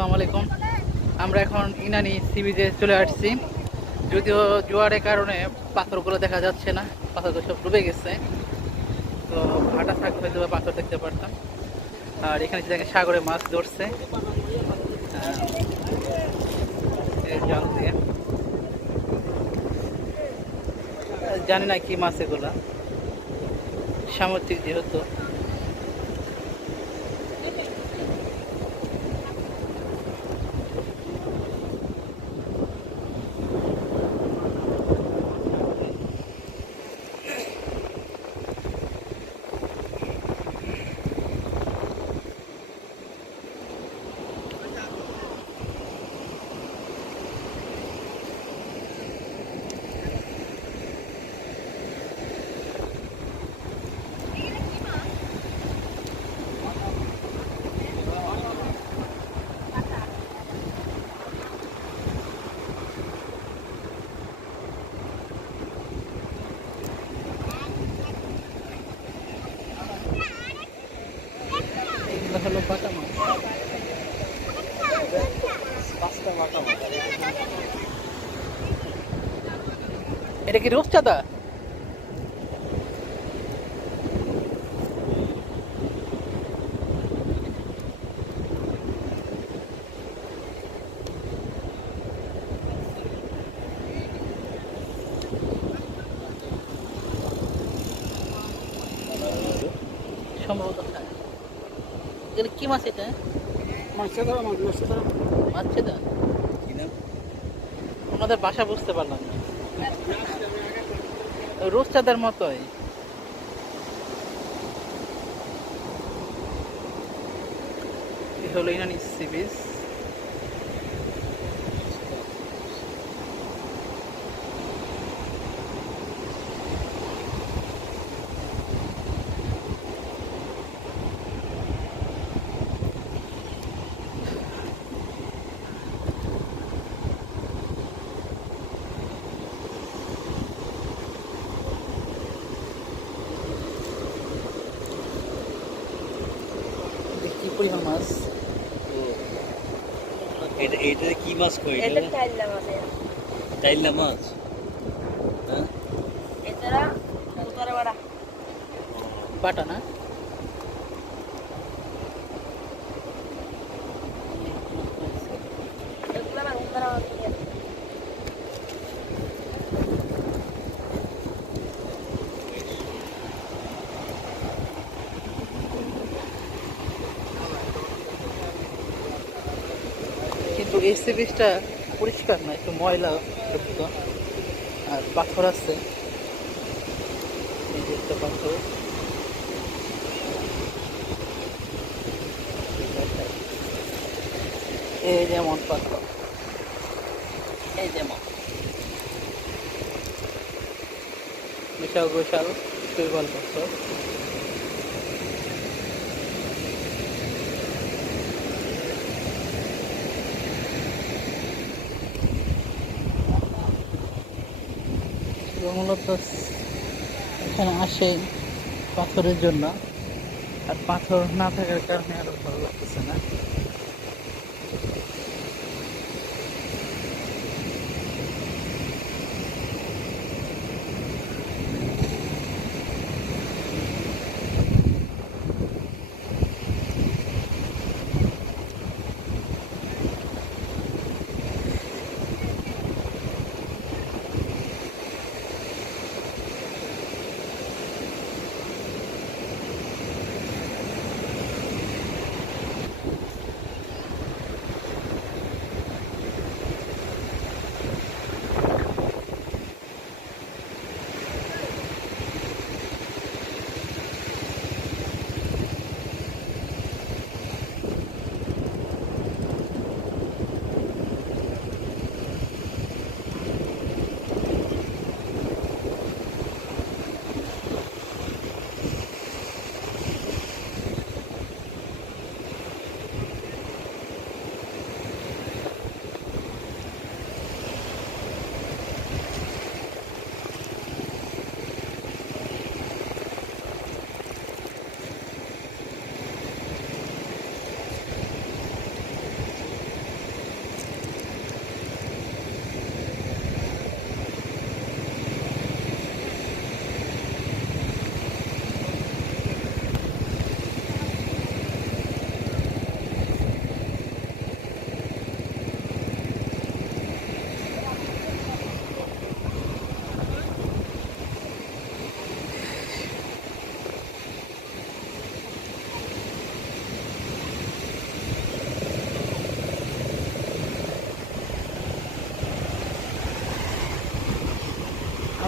আসসালামু আলাইকুম। আমরা এখন ইনানি সি বিচে চলে আসছি। যদিও জোয়ারের কারণে পাথরগুলো দেখা যাচ্ছে না পাথরগুলো সব ডুবে গেছে। তো ভাটা থাকলে হয়তো পাথর দেখতে পারতাম। আর এখানে যে সাগরে মাছ ধরছে। এই দিয়ে। জানি না কি মাছ এগুলা। সামুদ্রিক যেহেতু এগুলো হলো বাটা মাছ পাঁচটা মাথা মাথা এটা কি রূপচাঁদা সম্ভবত কি মাছ এটা? মাছ মাছ নাম ওনাদের বাসা বুঝতে পারলাম না। রূপচাঁদার মতোই। হলো ইনানি সি বিচ কি পরিমাণ মাছ এটা এটা কি মাছ কই এটা টাইলা মাছে টাইলা মাছ? হ্যাঁ? এটা উত্তরে বাড়া। বাটা না? কিন্তু এই সি বিচটা পরিষ্কার না, একটু ময়লা যুক্ত। আর পাথর আছে। এই যে একটা পাথর। এই যেমন পাথর। এই যেমন। বিশাল বিশাল শৈবাল পাথর। মূলত এখানে আসে পাথরের জন্য। আর পাথর না থাকার কারণে আরও ভালো লাগতেছে না।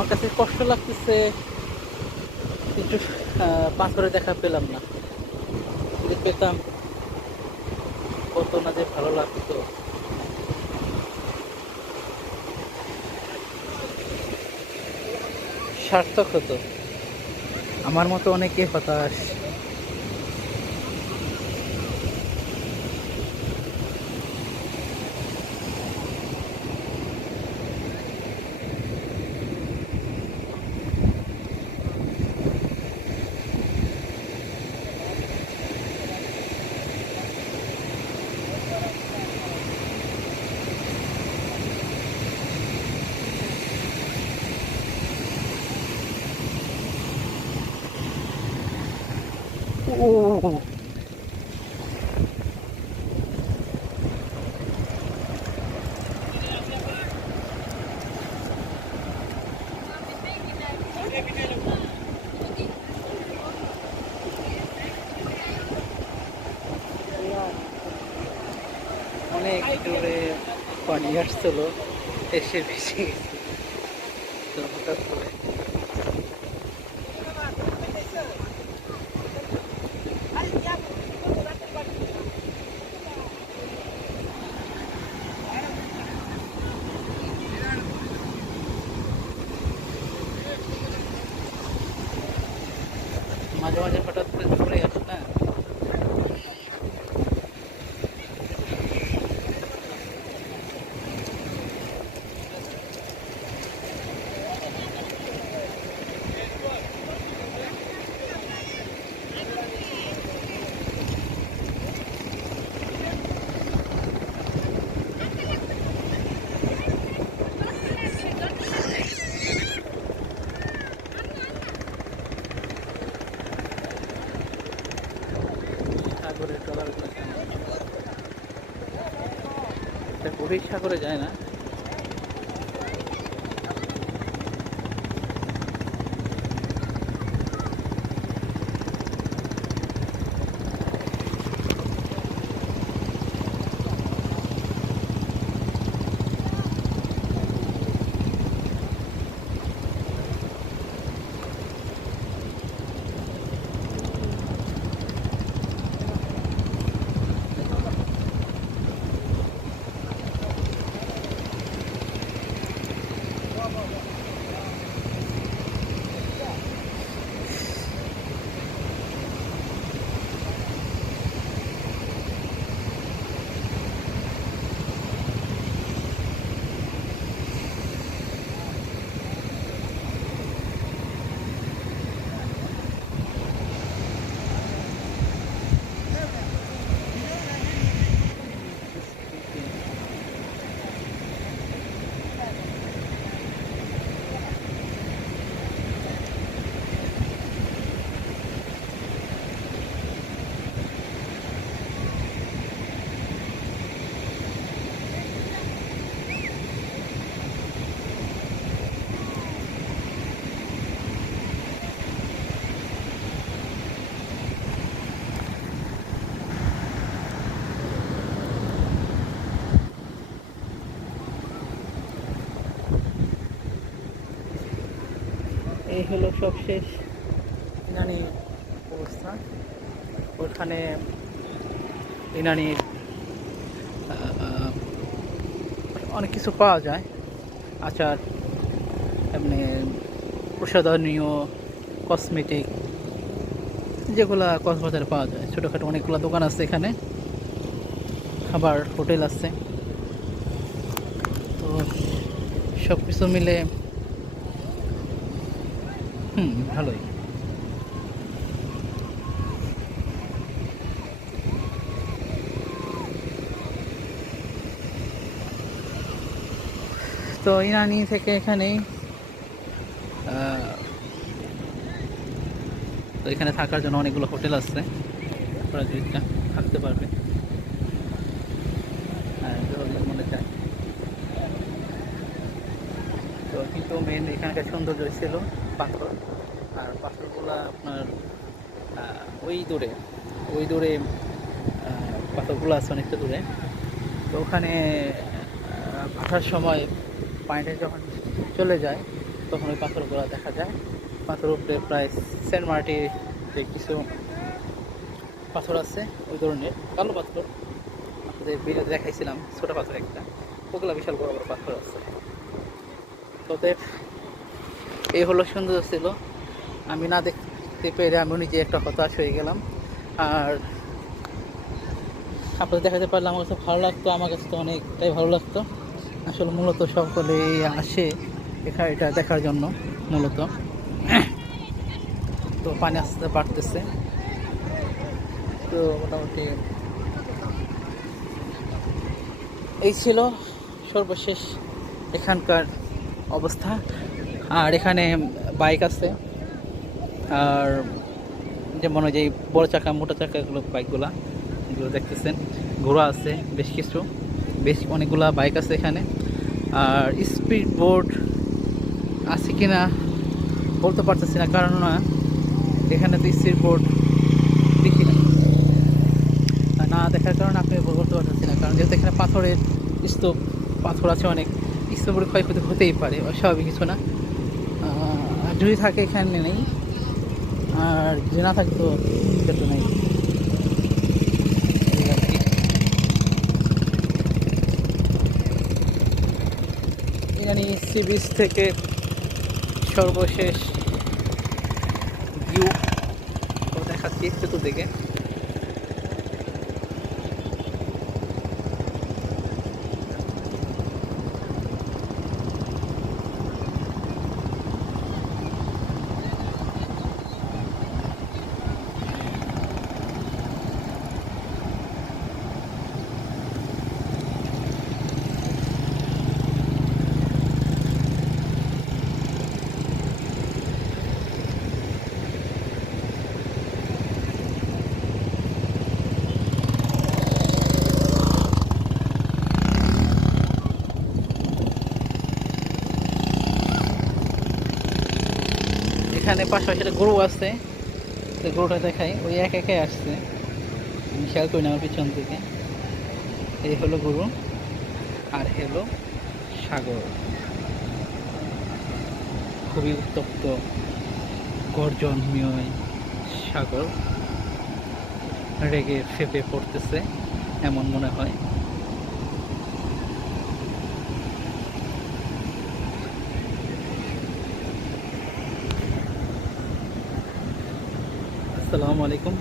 আমার কাছে কষ্ট লাগতেছে। কিছু পাথরে দেখা পেলাম না। যদি পেতাম। কত না যে ভালো লাগতো। সার্থক হতো। আমার মতো অনেকে হতাশ। ও অনেক দূরে পানি আসছিল এসে ভেসে গেছে হঠাৎ করে মাঝে মাঝে হঠাৎ করে পড়ে আসে না সাগরে ট্রলারগুলো এটা গভীর সাগরে যায় না। এই হলো সবশেষ ইনানি অবস্থা। ওখানে ইনানির অনেক কিছু পাওয়া যায়। আচার, এমনি প্রসাদনীয় কসমেটিক, যেগুলা কক্সবাজারে পাওয়া যায়। ছোটোখাটো অনেকগুলো দোকান আছে এখানে। খাবার, হোটেল আছে। তো সব কিছু মিলে হুম, ভালোই। তো ইরানি থেকে এখানেই তো এখানে থাকার জন্য অনেকগুলো হোটেল আছে। আপনারা যদি থাকতে পারবে হ্যাঁ যদি মনে চায় তো কিন্তু মেন এখানকার সৌন্দর্য ছিল পাথর। আর পাথরগুলো আপনার ওই দূরে ওই দূরে পাথরগুলো আছে অনেকটা দূরে। তো ওখানে আসার সময় পানিটা যখন চলে যায়, তখন ওই পাথরগুলো দেখা যায়। পাথর উপরে প্রায় সেন্ট মার্টির যে কিছু পাথর আছে, ওই ধরনের কালো পাথর। আপনাদের ভিডিওতে দেখাইছিলাম, ছোটো পাথর একটা। ওগুলো বিশাল বড় বড় পাথর আছে। তোদের এই হলো সুন্দর ছিল। আমি না দেখতে পেরে আমি নিজে একটা হতাশ হয়ে গেলাম। আর আপনাদের দেখাতে পারলে আমার কাছে ভালো লাগতো, আমার কাছে তো অনেকটাই ভালো লাগতো। আসলে মূলত সকলেই আসে এখানে এটা দেখার জন্য, মূলত। তো পানি আস্তে বাড়তেছে। তো মোটামুটি এই ছিল সর্বশেষ এখানকার অবস্থা। আর এখানে বাইক আছে। আর যেমন ওই যে বড় চাকা, মোটা চাকা এগুলো বাইকগুলা, এগুলো দেখতেছেন। ঘোড়া আছে, বেশ কিছু। বেশ অনেকগুলা বাইক আছে এখানে। আর স্পিড বোর্ড আছে কি না বলতে পারতেছি না, কারণ না, এখানে তো স্পিড বোর্ড দেখি না না দেখার কারণে আপনি বলতে পারতেছি না, কারণ যেহেতু এখানে পাথরের স্তূপ, পাথর আছে অনেক। স্তূপের ক্ষয়ক্ষতি হতেই পারে, অস্বাভাবিক কিছু না আর যদি থাকে এখানে নেই, আর যদি না থাকে তো নেই। ইরানি সি বিচ থেকে সর্বশেষ ভিউ দেখাচ্ছি চতুর্দিকে এখানে পাশাপাশি একটা গরু আছে। তো গরুটা দেখাই। ওই এক একে আসছে। আমি খেয়াল করি না আমার পিছন থেকে। এই হলো গরু। আর হলো সাগর। খুবই উত্তপ্ত, গর্জনময় সাগর। রেগে ফেপে পড়তেছে, এমন মনে হয়। আসসালামু আলাইকুম।